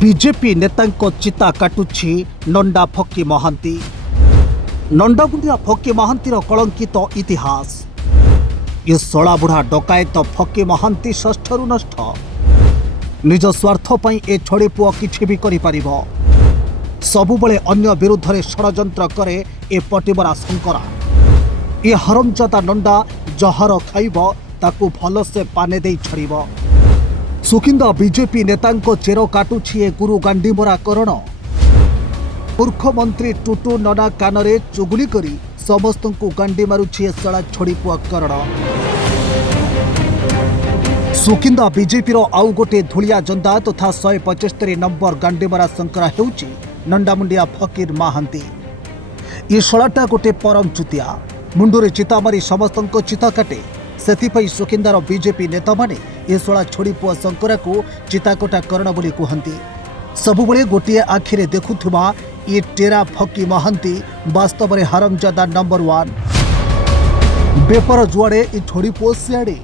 BJP नेता चिता काटुछि नंडा फकी महांती। नंडामुंडिया फकी महांतीर कलंकित इतिहास। ये शला बुढ़ा डकायत फकी महांती षष्ठरू नष्ट। निज स्वार्थ पई ए छड़ी पुआ किछि भी करि परिबो। सबुबले अन्य विरुद्ध रे षडयंत्र करे ए पटिबरा शंकरा। ये हरमजादा नंडा जहर खाइबो ताकू भल से पाने देई छड़िबो। सुकिंदा बीजेपी नेतांको चेरो काटुछि ए गुरु गांडीमरा करण। मुख्यमंत्री टुटू नना कानरे चुगुली करी समस्तंकु गांडी मारुछि ए सळा छड़ी पुआ करण। सुकिंदा बीजेपी रो आउ गोटे धुलिया जंदा तथा 175 नंबर गांडीमरा शंकरा हेउछि नंडामुंडिया फकीर महांती। ये शळाटा गोटे परम चुतिया। मुंडुरे चिता मारी समस्तंको चिता काटे। सेथिपई सुकिंदार बीजेपी नेता माने ए शला छोड़ी पुआ शंकरा को चिताकोटा करण बोली कहती। सबुबले गोटे आखिरे देखुथुबा ये टेरा फकी महांती वास्तव में हरमजादा नंबर 1। बेपर जुआड़े ए छोड़ी पुआ सियाड़े।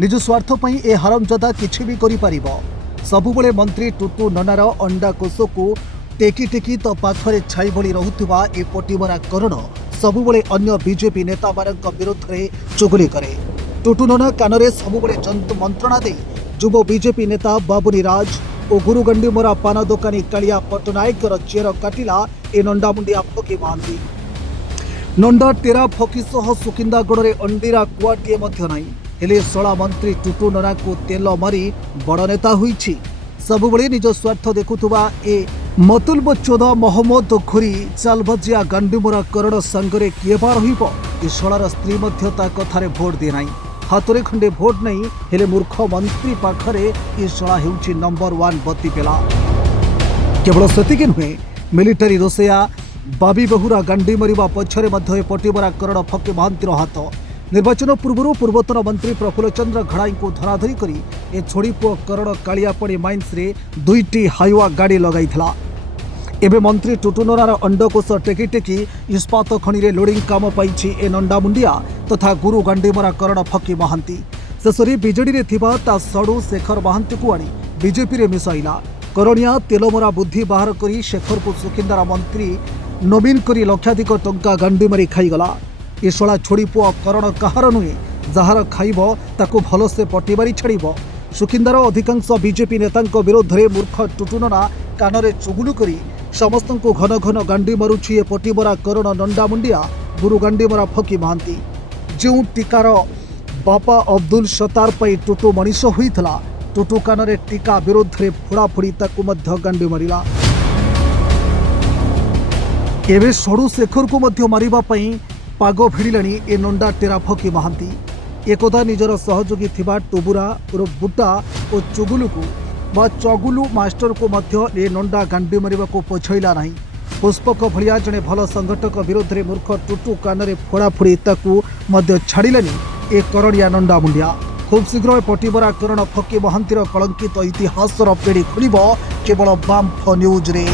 निज स्वार्थ पई ए हरमजादा किछि भी करि परिबो। सबुबले मंत्री टुटू ननार अंडा कोष को टेकी टेकी तो पाखरे छाई भली रहुथुबा ए पटिबरा करण सबुबले अन्य बीजेपी नेता मानक विरुद्ध रे चुगली करे। टुटू नना कानरे सबुबले जंतु मंत्रणा दे युव बीजेपी नेता बाबुनी राज और गुरु गंडीमरा पान दोकानी कालिया पट्टनायकर चेर काटिला ए नंडामुंडिया फकी महांती। नंडा टेरा फकी सह सुकिंदा गड़े अंडीरा कुआटीए मध्य नाही। हेले शला मंत्री टुटू नना को तेल मारी बड़ नेता होईछि। सबुबले निज स्वार्थ देखुथुबा ए मतुलब चोदा मोहम्मद खुरी चालभजिया गांडीमरा करण संगरे किए बा रहिबो। ए शलार स्त्री मध्य ता कथारे भोट दे नाही। हाथरे खंडे भोट नहीं हेले मूर्ख मंत्री पाखरे ये शला हेउछि नंबर 1 बत्ती पेला। केवल सेतिके नुहे मिलिटारी रोसैया बाबी बहुरा गांडी मरिबा पछरे मध्य पटिबरा करण फकी महांतीर हाथ। निर्वाचन पूर्व पूर्वतन मंत्री प्रफुल्ल चंद्र घड़ाई को धराधरी करी ए छोड़ी पुआ करण कालियापड़ी माइन्स रे 2टी हाइवा गाड़ी लगाइथिला। एबे मंत्री टुटू नरार अंडकोष टेकी टेकी इस्पात खनि रे लोडिंग काम पाइछि ए नंडामुंडिया तथा गुरु गांडीमरा करण फकी महांती। शेषरे बिजेडी रे थिबा ता सडू शेखर महांती को आनी बीजेपी रे मिसाइला। करणिया तेलमरा बुद्धि बाहर करी शेखर को सुकिंदार मंत्री नवीन करी लक्षाधिक टंका गांडी मारी खाईगला। ए शला छोड़ी पुआ करण कहार नुहे जहार खाइबो ताको भल से पटिबारी छाड़िबो। सुकिंदार अधिकांश बीजेपी नेतांको विरोध रे मूर्ख टुटू नना कानरे चुगुलु करी समस्त को घन घन गांडी मारुछि ए पटिबरा करण नंडामुंडिया गुरु गांडीमरा फकी महांती। जो टीकार बापा अब्दुल सत्तार पई टुटू मनीष होइथला टुटू कानरे टीका विरोध रे फोड़ाफोड़ी ताकू मध्य गांडी मारिला। एबे सडू शेखर को मध्य मारिबा पई पाग भिड़िलाणी ए नंडा टेरा फकी महांती। एकदा निजर सहयोगी थिबा टुबुरा और बुटा और चुगुलु को बा चगुलु मास्टर को मध्य ए नंडा गांडी मारिबा को पछैला नाही। पुष्पक भलिया जने भल संगठक विरोध रे मूर्ख टुटू कानरे फोड़ाफोड़ी ताकू मध्य छाड़िलानी ए करणिया नंडामुंडिया। खूब शीघ्र पटिबरा करण फकी महांतीर कलंकित इतिहासर पेड़ी खुलिबो केवल बाम्फ न्यूज रे।